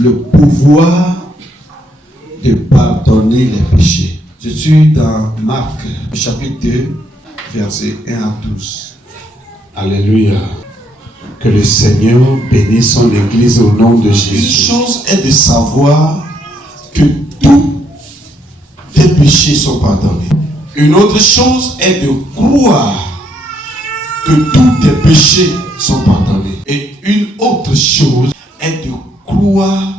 le pouvoir de pardonner les péchés. Je suis dans Marc, chapitre 2, versets 1 à 12. Alléluia. Que le Seigneur bénisse son Église au nom de Jésus. Une chose est de savoir que tous tes péchés sont pardonnés. Une autre chose est de croire que tous tes péchés sont pardonnés. Et une autre chose est de croire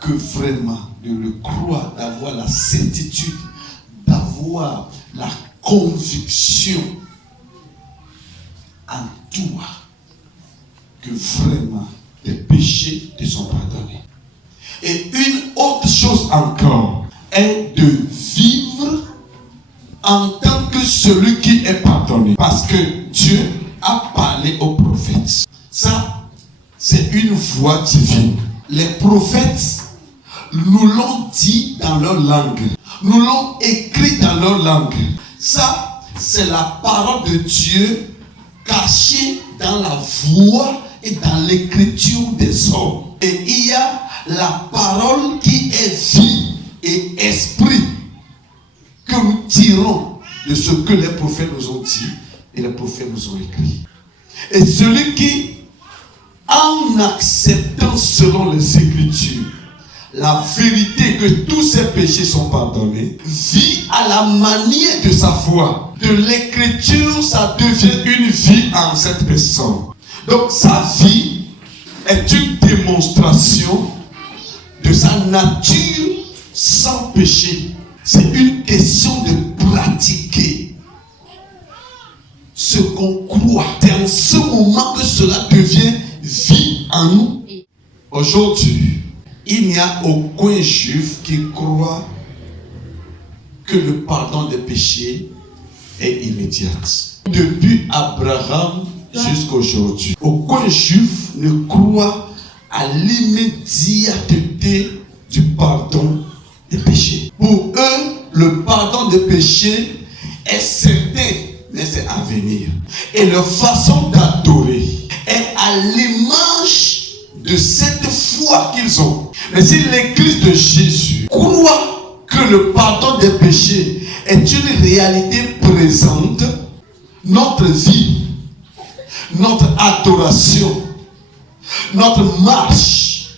que vraiment, de le croire, d'avoir la certitude, d'avoir la conviction en toi que vraiment tes péchés te sont pardonnés. Et une autre chose encore est de vivre en tant que celui qui est pardonné. Parce que Dieu a parlé aux prophètes. Ça, c'est une voix divine. Les prophètes nous l'ont dit dans leur langue. Nous l'ont écrit dans leur langue. Ça, c'est la parole de Dieu cachée dans la voix et dans l'écriture des hommes. Et il y a la parole qui est vie et esprit que nous tirons de ce que les prophètes nous ont dit et les prophètes nous ont écrit. Et celui qui, en acceptant selon les Écritures la vérité que tous ses péchés sont pardonnés, vit à la manière de sa foi. De l'écriture, ça devient une vie en cette personne. Donc sa vie est une démonstration de sa nature sans péché. C'est une question de pratiquer ce qu'on croit. C'est en ce moment que cela devient vie en nous. Aujourd'hui, il n'y a aucun juif qui croit que le pardon des péchés est immédiat. Depuis Abraham jusqu'à aujourd'hui, aucun juif ne croit à l'immédiateté du pardon des péchés. Pour eux, le pardon des péchés est certain, mais c'est à venir. Et leur façon d'adorer est à l'image de cette foi qu'ils ont. Mais si l'Église de Jésus croit que le pardon des péchés est une réalité présente, notre vie, notre adoration, notre marche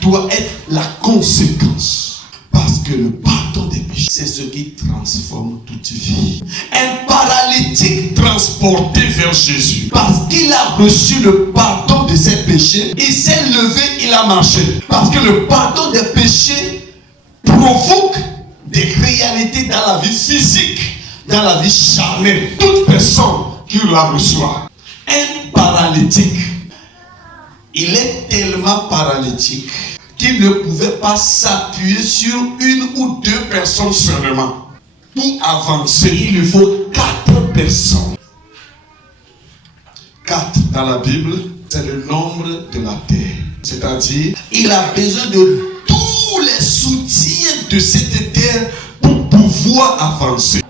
doit être la conséquence. Parce que le pardon des péchés, c'est ce qui transforme toute vie. Un paralytique transporté vers Jésus, parce qu'il a reçu le pardon de ses péchés, il s'est levé, il a marché. Parce que le pardon des péchés provoque des réalités dans la vie physique, dans la vie charnelle. Toute personne qui la reçoit. Un paralytique, il est tellement paralytique qu'il ne pouvait pas s'appuyer sur une ou deux personnes seulement. Pour avancer, il lui faut 4 personnes. 4 dans la Bible, c'est le nombre de la terre. C'est-à-dire, il a besoin de tous les soutiens de cette terre pour pouvoir avancer.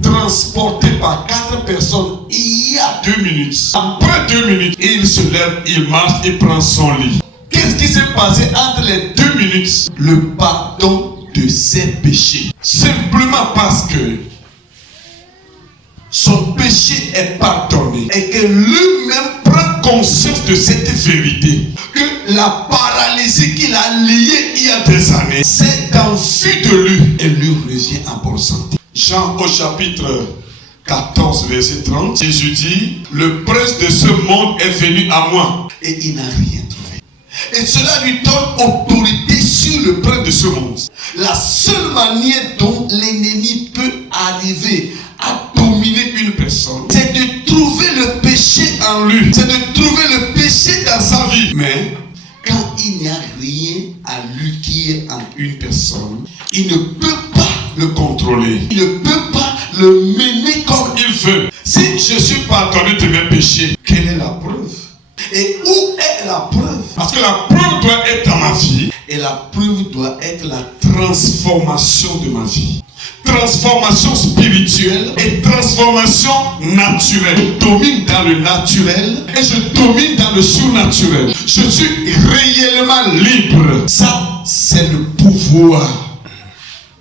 Transporté par 4 personnes, il y a 2 minutes. Après 2 minutes, il se lève, il marche, il prend son lit. Qu'est-ce qui s'est passé entre les 2 minutes? Le pardon de ses péchés. Simplement parce que son péché est pardonné et que lui-même prend conscience de cette vérité. Que la paralysie qu'il a liée il y a des années s'est enfuie de lui et lui revient en bonne santé. Jean au chapitre 14, verset 30, Jésus dit, le prince de ce monde est venu à moi et il n'a rien trouvé. Et cela lui donne autorité sur le prince de ce monde. La seule manière dont l'ennemi peut arriver à dominer une personne, c'est de trouver le péché en lui. C'est de trouver le péché dans sa vie. Mais quand il n'y a rien à lui qui est en une personne, il ne peut pas le contrôler. Il ne peut pas le mener comme il veut. Si je suis pardonné de mes péchés, quelle est la preuve? Et où est la preuve? Parce que la preuve doit être dans ma vie. Et la preuve doit être la transformation de ma vie. transformation spirituelle et transformation naturelle. Je domine dans le naturel et je domine dans le surnaturel. Je suis réellement libre. Ça, c'est le pouvoir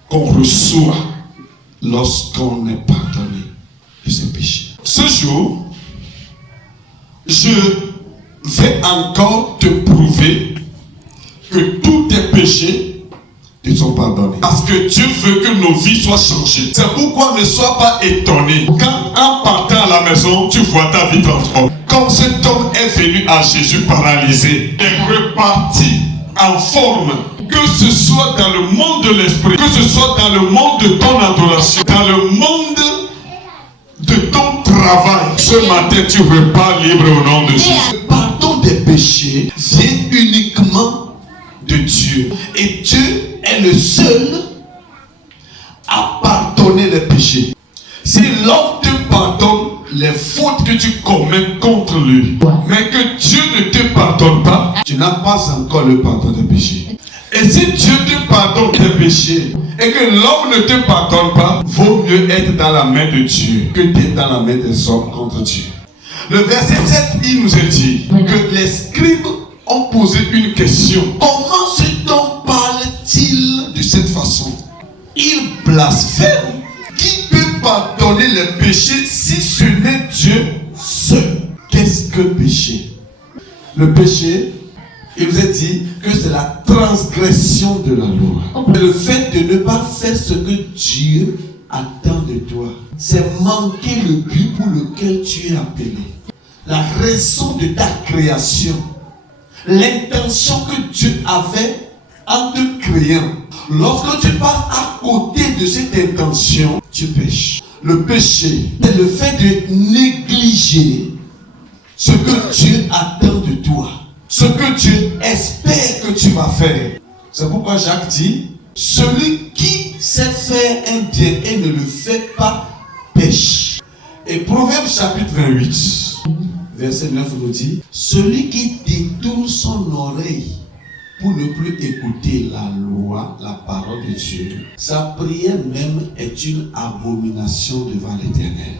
qu'on reçoit lorsqu'on est pardonné de ses péchés. Ce jour, je vais encore te prouver que tous tes péchés te sont pardonnés. Parce que Dieu veut que nos vies soient changées. C'est pourquoi ne sois pas étonné. Quand en partant à la maison, tu vois ta vie transformée. Comme cet homme est venu à Jésus paralysé, est reparti en forme. Que ce soit dans le monde de l'esprit, que ce soit dans le monde de ton adoration, dans le monde de ton travail. Ce matin, tu repars libre au nom de Jésus. Le pardon des péchés vient uniquement de Dieu. Et Dieu est le seul à pardonner les péchés. Si l'homme te pardonne les fautes que tu commets contre lui, mais que Dieu ne te pardonne pas, tu n'as pas encore le pardon des péchés. Et si Dieu te pardonne tes péchés et que l'homme ne te pardonne pas, vaut mieux être dans la main de Dieu que d'être dans la main des hommes contre Dieu. Le verset 7, il nous est dit que les scribes ont posé une question. Comment cet homme parle-t-il de cette façon? Il blasphème. Qui peut pardonner les péchés si ce n'est Dieu seul? Qu'est-ce que péché? Le péché, il vous est dit que c'est la transgression de la loi. C'est le fait de ne pas faire ce que Dieu attend de toi. C'est manquer le but pour lequel tu es appelé. La raison de ta création. L'intention que Dieu avait en te créant. Lorsque tu passes à côté de cette intention, tu pêches. Le péché, c'est le fait de négliger ce que Dieu attend de toi. Ce que Dieu espère que tu vas faire. C'est pourquoi Jacques dit, celui qui sait faire un bien et ne le fait pas, pêche. Et Proverbe chapitre 28, verset 9 nous dit, celui qui détourne son oreille pour ne plus écouter la loi, la parole de Dieu, sa prière même est une abomination devant l'Éternel.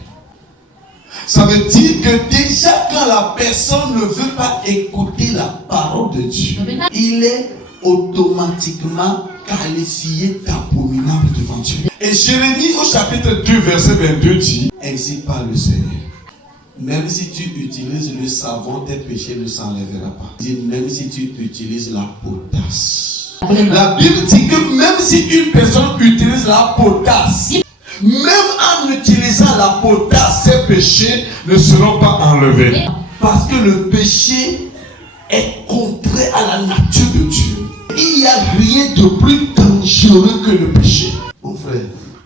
Ça veut dire que déjà quand la personne ne veut pas écouter la parole de Dieu, il est automatiquement qualifié d'abominable devant Dieu. Et Jérémie au chapitre 2 verset 22 dit, ainsi parle le Seigneur. Même si tu utilises le savon, tes péchés ne s'enlèveront pas. Il dit, même si tu utilises la potasse. La Bible dit que même si une personne utilise la potasse, même en utilisant la potasse, ses péchés ne seront pas enlevés. Parce que le péché est contraire à la nature de Dieu. Il n'y a rien de plus dangereux que le péché. Mon frère,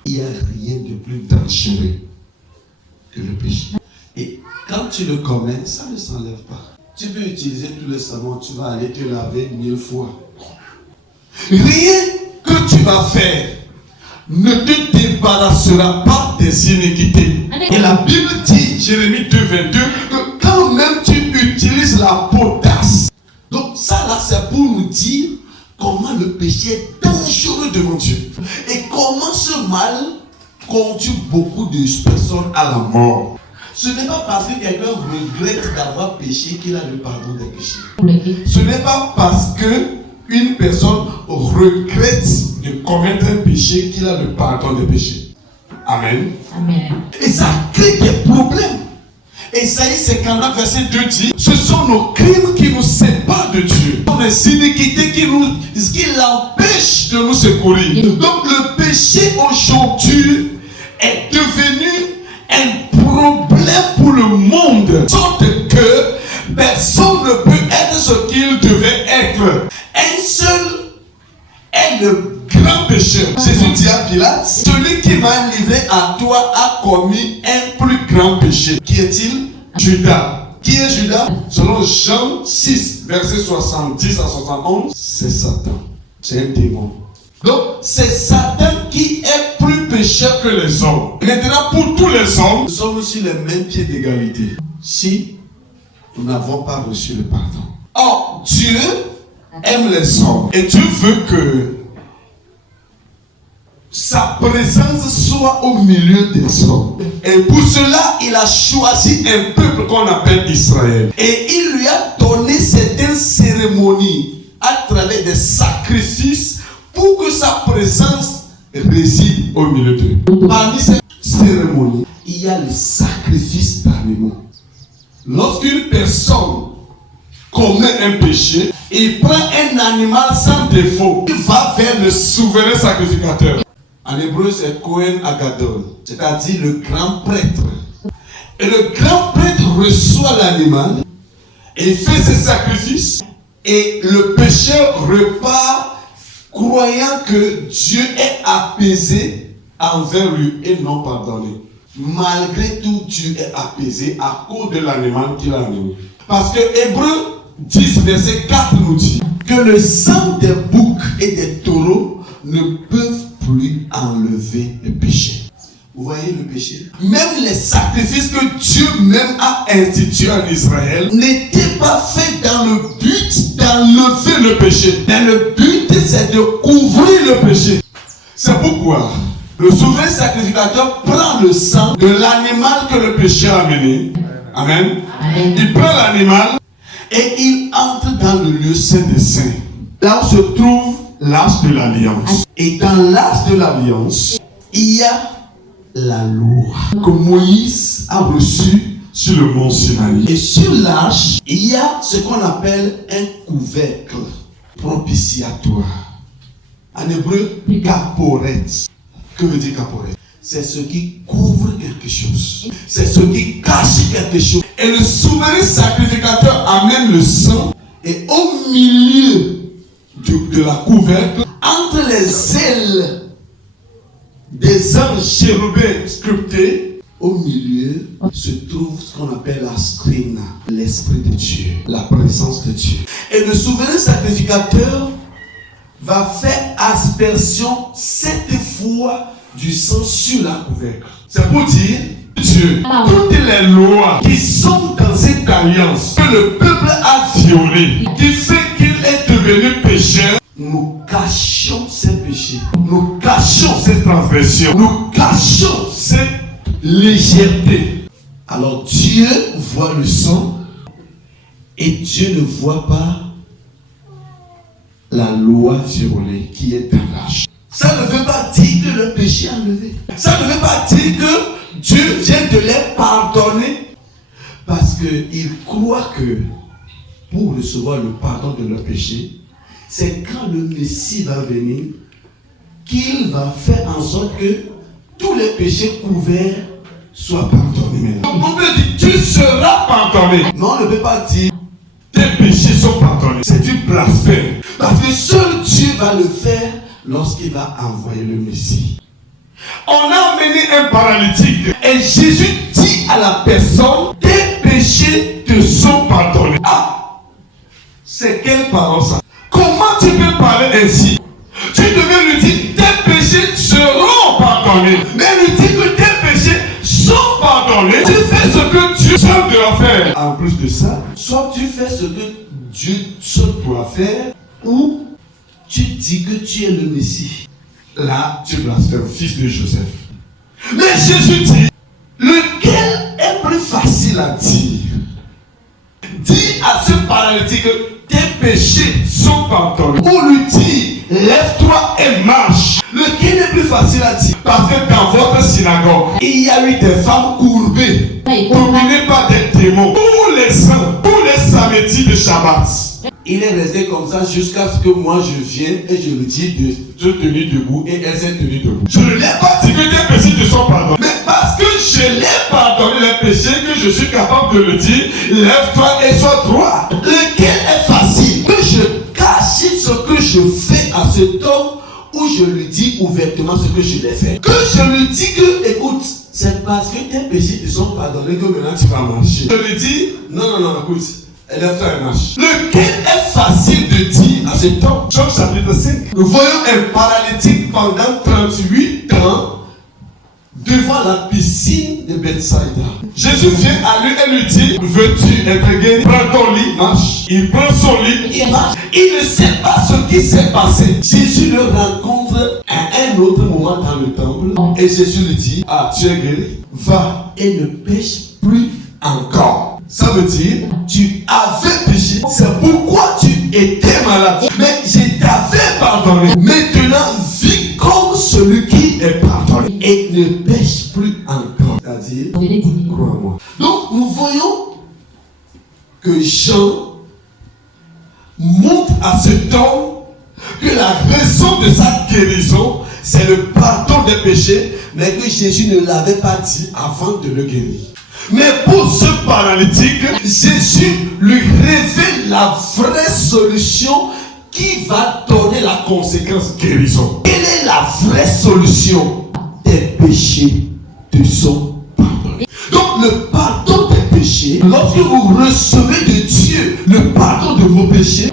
il n'y a rien de plus dangereux que le péché. Et quand tu le commets, ça ne s'enlève pas. Tu peux utiliser tous les savons, tu vas aller te laver 1000 fois. Rien que tu vas faire ne te débarrassera pas des iniquités. Et la Bible dit, Jérémie 2, 22, que quand même tu utilises la potasse. Donc ça là, c'est pour nous dire comment le péché est dangereux devant Dieu. Et comment ce mal conduit beaucoup de personnes à la mort. Ce n'est pas parce que quelqu'un regrette d'avoir péché qu'il a le pardon des péchés. Ce n'est pas parce que une personne regrette de commettre un péché qu'il a le pardon des péchés. Amen. Amen. Et ça crée des problèmes. Esaïe 59 verset 2 dit, ce sont nos crimes qui nous séparent de Dieu. Ce sont les iniquités qui l'empêchent de nous secourir. Donc le péché aujourd'hui est devenu un problème pour le monde. De sorte que personne ne peut être ce qu'il devait être. Un seul est le grand pécheur. Jésus dit à Pilate, celui qui m'a livré à toi a commis un plus grand péché. Qui est-il? Judas. Qui est Judas? Selon Jean 6, verset 70 à 71, c'est Satan. C'est un démon. Donc, c'est Satan qui est plus pécheur que les hommes. Maintenant, pour tous les hommes, nous sommes sur les mêmes pieds d'égalité. Si nous n'avons pas reçu le pardon. Or, Dieu aime les hommes. Et Dieu veut que sa présence soit au milieu des hommes. Et pour cela, il a choisi un peuple qu'on appelle Israël. Et il lui a donné certaines cérémonies à travers des sacrifices pour que sa présence réside au milieu d'eux. Parmi ces cérémonies, il y a le sacrifice d'animaux. Lorsqu'une personne commet un péché, il prend un animal sans défaut. Il va vers le souverain sacrificateur. En hébreu, c'est Kohen Agadol, c'est-à-dire le grand prêtre. Et le grand prêtre reçoit l'animal et fait ses sacrifices. Et le pécheur repart croyant que Dieu est apaisé envers lui et non pardonné. Malgré tout, Dieu est apaisé à cause de l'animal qu'il a amené. Parce que Hébreu 10, verset 4 nous dit que le sang des boucs et des taureaux ne peuvent plus enlever le péché. Vous voyez le péché? Même les sacrifices que Dieu même a institués en Israël n'étaient pas faits dans le but d'enlever le péché. Mais le but, c'est de couvrir le péché. C'est pourquoi le souverain sacrificateur prend le sang de l'animal que le péché a amené. Amen. Amen. Il prend l'animal et il entre dans le lieu saint des saints. Là où se trouve l'arche de l'alliance. Et dans l'arche de l'alliance, il y a la loi que Moïse a reçue sur le mont Sinaï. Et sur l'arche, il y a ce qu'on appelle un couvercle propitiatoire. En hébreu, kaporet. Que veut dire kaporet? C'est ce qui couvre quelque chose. C'est ce qui cache quelque chose. Et le souverain sacrificateur amène le sang et au milieu de la couvercle, entre les ailes des anges chérubins sculptés, au milieu se trouve ce qu'on appelle la scrina, l'esprit de Dieu, la présence de Dieu. Et le souverain sacrificateur va faire aspersion 7 fois du sang sur la couvercle. C'est pour dire, Dieu, toutes les lois qui sont dans cette alliance que le peuple a violées, qui fait qu'il est devenu pécheur, nous cachons ces péchés, nous cachons ces transgressions, nous cachons cette légèreté. Alors Dieu voit le sang et Dieu ne voit pas la loi violée qui est dans l'arche. Ça ne veut pas dire que le péché est enlevé. Ça ne veut pas dire que Dieu vient de les pardonner. Parce qu'ils croient que pour recevoir le pardon de leur péché, c'est quand le Messie va venir qu'il va faire en sorte que tous les péchés couverts soient pardonnés. On peut dire tu seras pardonné. Non, on ne peut pas dire tes péchés sont pardonnés. C'est du blasphème. Parce que seul Dieu va le faire lorsqu'il va envoyer le Messie. On a amené un paralytique et Jésus dit à la personne, tes péchés te sont pardonnés. Ah, c'est quelle parole ça? Comment tu peux parler ainsi? Tu devais lui dire, tes péchés seront pardonnés. Mais lui dire que tes péchés sont pardonnés. Tu fais ce que Dieu seul doit faire. En plus de ça, soit tu fais ce que Dieu seul doit faire, ou tu dis que tu es le Messie. Là, tu blasphèmes, fils de Joseph. Mais Jésus dit, lequel est plus facile à dire? Dis à ce paralytique, tes péchés sont pardonnés. Ou lui dit, lève-toi et marche. Lequel est plus facile à dire? Parce que dans votre synagogue, il y a eu des femmes courbées, dominées par des démons. Tous les saints, tous les samedis de Shabbat. Il est resté comme ça jusqu'à ce que moi je vienne et je lui dis de se tenir debout et elle s'est tenue debout. Je ne l'ai pas dit que tes péchés te sont pardonnés. Mais parce que je l'ai pardonné les péchés que je suis capable de le dire, lève-toi et sois droit. Lequel est facile? Que je cache ce que je fais à cet homme ou je lui dis ouvertement ce que je l'ai fait. Que je lui dis que, écoute, c'est parce que tes péchés te sont pardonnés que maintenant tu vas marcher. Je lui dis, non, écoute. Lève-toi et marche. Lequel est facile de dire à cet homme? Jean chapitre 5. Nous voyons un paralytique pendant 38 ans devant la piscine de Bethsaïda. Jésus vient à lui et lui dit, veux-tu être guéri? Prends ton lit, marche. Il prend son lit, il marche. Il ne sait pas ce qui s'est passé. Jésus le rencontre à un autre moment. moment dans le temple et Jésus lui dit, ah, tu es guéri, va et ne pêche plus encore. Ça veut dire, tu avais péché, c'est pourquoi tu étais malade. Mais je t'avais pardonné. Maintenant, vis comme celui qui est pardonné et ne pêche plus encore. C'est-à-dire, crois-moi. Donc, nous voyons que Jean montre à cet homme que la raison de sa guérison, c'est le pardon des péchés, mais que Jésus ne l'avait pas dit avant de le guérir. Mais pour ce paralytique, Jésus lui révèle la vraie solution qui va donner la conséquence guérison. Quelle est la vraie solution? Tes péchés te sont pardonnés. Donc le pardon des péchés, lorsque vous recevez de Dieu le pardon de vos péchés,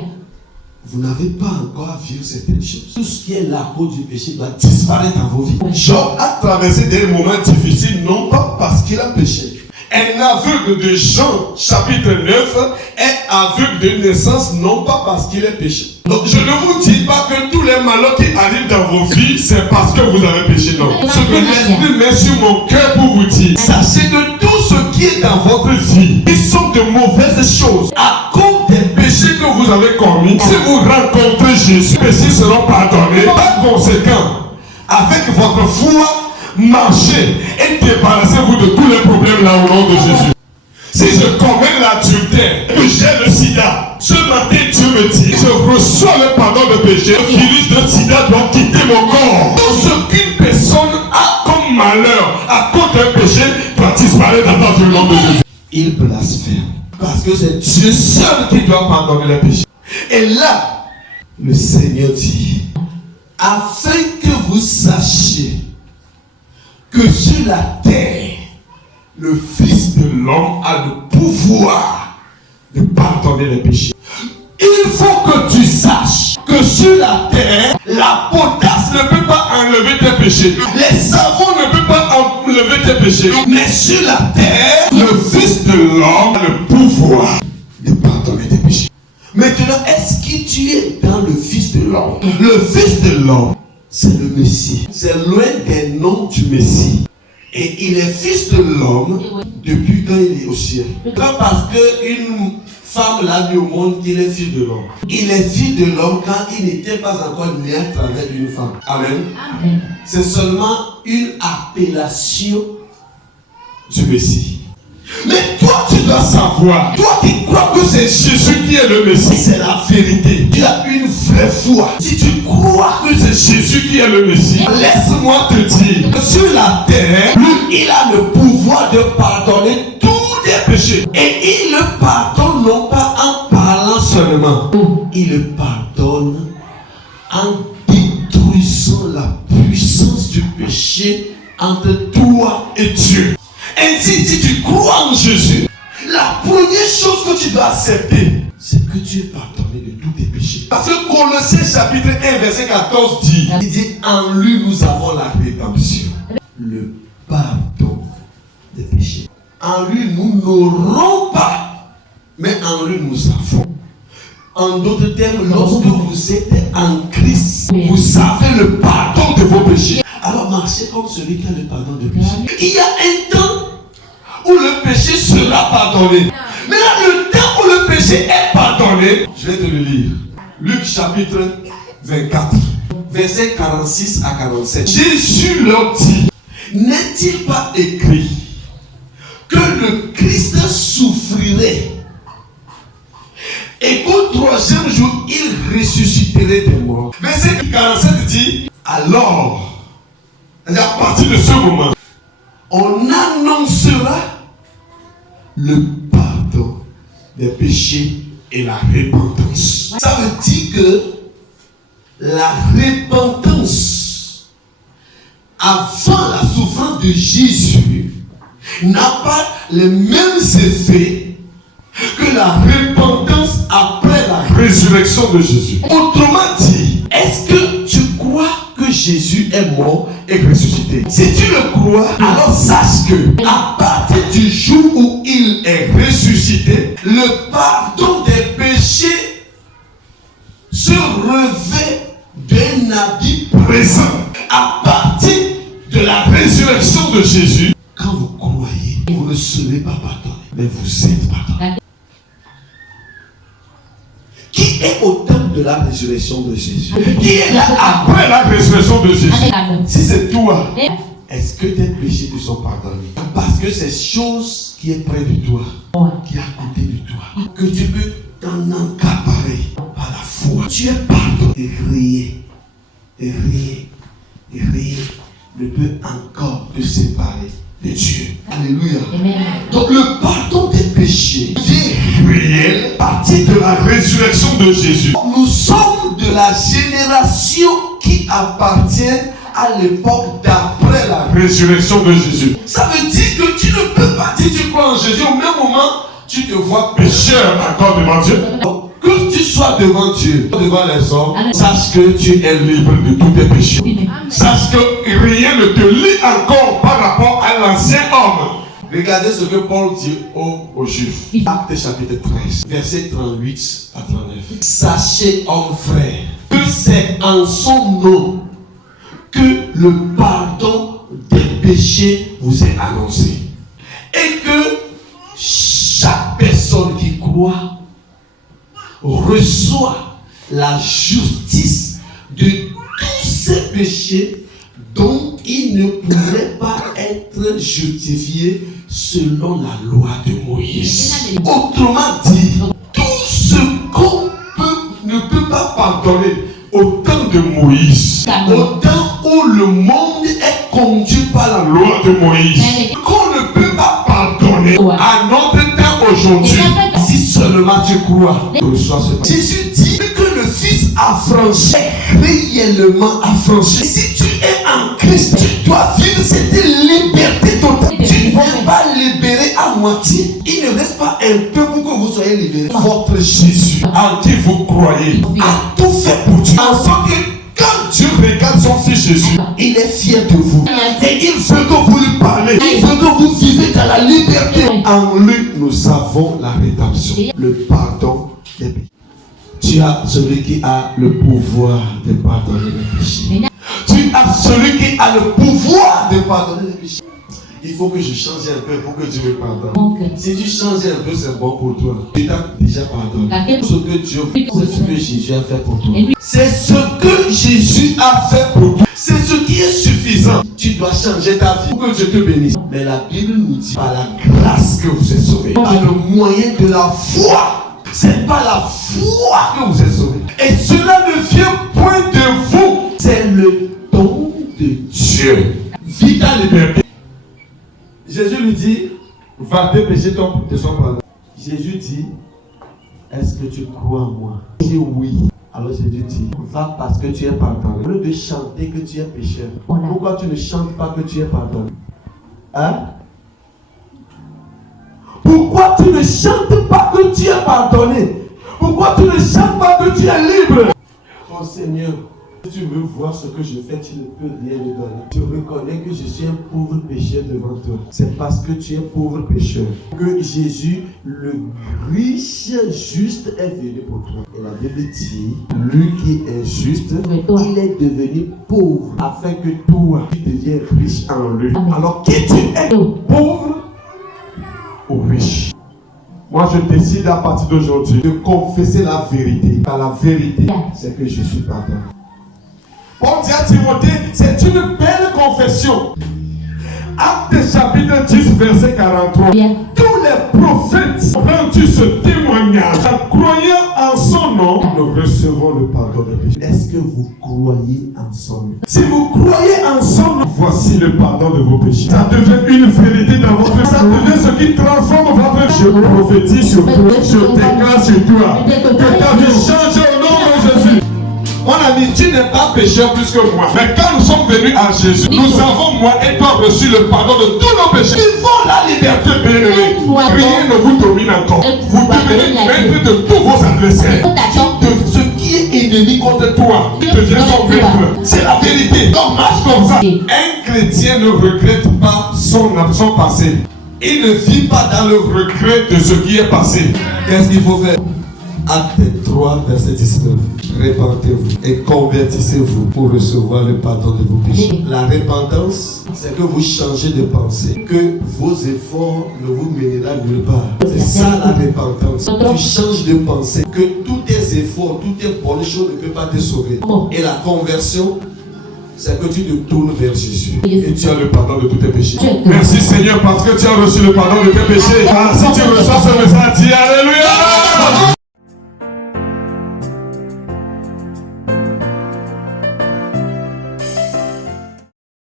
vous n'avez pas encore à vivre certaines choses. Tout ce qui est la cause du péché doit disparaître dans vos vies. Job a traversé des moments difficiles, non pas parce qu'il a péché. Un aveugle de Jean, chapitre 9, est aveugle de naissance, non pas parce qu'il est péché. Donc je ne vous dis pas que tous les malheurs qui arrivent dans vos vies, c'est parce que vous avez péché, non. Ce que l'Esprit met sur mon cœur pour vous dire, sachez que tout ce qui est dans votre vie, qui sont de mauvaises choses, à cause des péchés que vous avez commis, si vous rencontrez Jésus, les péchés seront pardonnés. Par conséquent, avec votre foi, marchez et débarrassez-vous de tous les problèmes là au nom de Jésus. Si je commets l'adultère, que j'ai le sida, ce matin Dieu me dit, je reçois le pardon de péché, qui risque de sida doit quitter mon corps. Tout ce qu'une personne a comme malheur à cause d'un péché doit disparaître dans le nom de Jésus. Il blasphème. Parce que c'est Dieu seul qui doit pardonner les péchés. Et là, le Seigneur dit, afin que vous sachiez que sur la terre, le Fils de l'homme a le pouvoir de pardonner les péchés. Il faut que tu saches que sur la terre, la potasse ne peut pas enlever tes péchés. Les savons ne peuvent pas enlever tes péchés. Mais sur la terre, le Fils de l'homme a le pouvoir de pardonner tes péchés. Maintenant, est-ce que tu es dans le Fils de l'homme? Le Fils de l'homme, c'est le Messie. C'est loin des noms du Messie. Et il est fils de l'homme depuis quand il est au ciel. Pas parce qu'une femme l'a mis au monde qu'il est fils de l'homme. Il est fils de l'homme quand il n'était pas encore né à travers d'une femme. Amen. Amen. C'est seulement une appellation du Messie. Mais toi, tu dois savoir, toi qui crois que c'est Jésus qui est le Messie, c'est la vérité. Tu as une vraie foi. Si tu crois que c'est Jésus qui est le Messie, laisse-moi te dire que sur la terre, lui, il a le pouvoir de pardonner tous tes péchés. Et il le pardonne non pas en parlant seulement, il le pardonne en détruisant la puissance du péché entre toi et Dieu. Ainsi, si tu crois en Jésus, la première chose que tu dois accepter, c'est que tu es pardonné de tous tes péchés. Parce que Colossiens chapitre 1 verset 14 dit, il dit, en lui nous avons la rédemption, le pardon des péchés. En lui nous n'aurons pas, mais en lui nous avons. En d'autres termes, lorsque vous êtes en Christ, vous avez le pardon de vos péchés. Alors marchez comme celui qui a le pardon de péché. Il y a un temps où le péché sera pardonné. Mais là, le temps où le péché est pardonné, je vais te le lire. Luc chapitre 24, versets 46 à 47. Jésus leur dit, n'est-il pas écrit que le Christ souffrirait et qu'au troisième jour, il ressusciterait des morts? Verset 47 dit, alors, à partir de ce moment, on annoncera le pardon des péchés et la repentance. Ça veut dire que la repentance avant la souffrance de Jésus n'a pas les mêmes effets que la repentance après la résurrection de Jésus. Autrement dit, est-ce que tu crois que Jésus est mort et ressuscité? Si tu le crois, alors sache que à partir du jour où il est ressuscité, le pardon des péchés se revêt d'un habit présent. À partir Jésus. Quand vous croyez, vous ne serez pas pardonné, mais vous êtes pardonné. Qui est au temps de la résurrection de Jésus? Qui est là Après la résurrection de Jésus. Si c'est toi, est-ce que tes péchés te sont pardonnés? Parce que c'est chose qui est près de toi, qui est à côté de toi, que tu peux t'en accaparer par la foi. Tu es pardonné. Et rien ne peut encore te séparer de Dieu. Alléluia. Amen. Donc le pardon des péchés est réel À partir de la résurrection de Jésus. Nous sommes de la génération qui appartient à l'époque d'après la Résurrection de Jésus. Ça veut dire que tu ne peux pas, si tu crois en Jésus, au même moment, tu te vois Pécheur encore devant Dieu. Donc, que tu sois devant Dieu, devant les hommes, sache que tu es libre de tous tes péchés. Sache que rien ne te lie encore par rapport à l'ancien homme. Regardez ce que Paul dit aux Juifs. Actes chapitre 13, versets 38 à 39. Sachez, hommes frères, que c'est en son nom que le pardon des péchés vous est annoncé. Et que chaque personne qui croit reçoit la justice de tous ses péchés dont il ne pourrait pas être justifié selon la loi de Moïse. Autrement dit, tout ce qu'on ne peut pas pardonner Au temps de Moïse, au temps où le monde est conduit par la loi loi de Moïse, qu'on ne peut pas pardonner à notre temps aujourd'hui, si seulement tu crois. Jésus dit que le Fils affranchi, réellement affranchi. Si tu es en Christ, tu dois vivre cette liberté totale. Tu ne viens pas libérer à moitié. Il ne reste pas un peu pour que vous soyez libérés. Votre Jésus, en qui vous croyez, a tout fait pour Dieu. En sorte que quand Dieu regarde son Fils Jésus, il est fier de vous. Et il veut que vous lui parlez. Il veut que vous vivez dans la liberté. En lui, nous avons la rédemption. Le pardon des péchés. Tu as celui qui a le pouvoir de pardonner les péchés. Tu as celui qui a le pouvoir de pardonner les péchés. Il faut que je change un peu pour que Dieu me pardonne. Si tu changes un peu, c'est bon pour toi. Tu t'as déjà pardonné. Ce que Dieu fait, c'est ce que Jésus a fait pour toi. C'est ce que Jésus a fait pour toi. C'est ce qui est suffisant. Tu dois changer ta vie pour que Dieu te bénisse. Mais la Bible nous dit par la grâce que vous êtes sauvés, par le moyen de la foi. C'est par la foi que vous êtes sauvés. Et cela ne vient point de vous. C'est le don de Dieu. Vis ta liberté. Jésus lui dit, va tes péchés te sont pardonnés. Jésus dit, est-ce que tu crois en moi? Il dit oui. Alors Jésus dit, va parce que tu es pardonné. Au lieu de chanter que tu es pécheur, pourquoi tu ne chantes pas que tu es pardonné? Hein? Pourquoi tu ne chantes pas que tu es pardonné? Pourquoi tu ne chantes pas que tu es libre? Oh Seigneur, si tu veux voir ce que je fais, tu ne peux rien me donner. Tu reconnais que je suis un pauvre pécheur devant toi. C'est parce que tu es pauvre pécheur que Jésus, le riche juste, est venu pour toi. Et la Bible dit, lui qui est juste, il est devenu pauvre afin que toi, tu deviennes riche en lui. Alors qui tu es? Pauvre ou riche? Moi, je décide à partir d'aujourd'hui de confesser la vérité. Car la vérité, c'est que je suis pardonné. Paul dit à Timothée, c'est une belle confession. Actes chapitre 10, verset 43. Tous les prophètes ont rendu ce témoignage. En croyant en son nom, nous recevons le pardon des péchés. Est-ce que vous croyez en son nom? Si vous croyez en son nom, voici le pardon de vos péchés. Ça devient une vérité dans votre vie. Ça devient ce qui transforme votre vie. Je prophétise sur toi. Je déclare sur toi. Que ta vie change au nom de Jésus. Mon ami, tu n'es pas pécheur plus que moi. Mais quand nous sommes venus à Jésus, nous avons, moi et toi, reçu le pardon de tous nos péchés. Vivons la liberté, bien-aimés. Rien ne vous domine encore. Vous devenez maître de tous vos adversaires. De ce qui est ennemi contre toi, tu deviens son maître. C'est la vérité. On marche comme ça. Un chrétien ne regrette pas son passé. Il ne vit pas dans le regret de ce qui est passé. Qu'est-ce qu'il faut faire? Acte 3, verset 19. Répentez-vous et convertissez-vous pour recevoir le pardon de vos péchés. La repentance, c'est que vous changez de pensée, que vos efforts ne vous mèneront nulle part. C'est ça la repentance. Tu changes de pensée, que tous tes efforts, toutes tes bonnes choses ne peuvent pas te sauver. Et la conversion, c'est que tu te tournes vers Jésus et tu as le pardon de tous tes péchés. Merci Seigneur parce que tu as reçu le pardon de tes péchés. Si tu reçois ce message, dis Alléluia.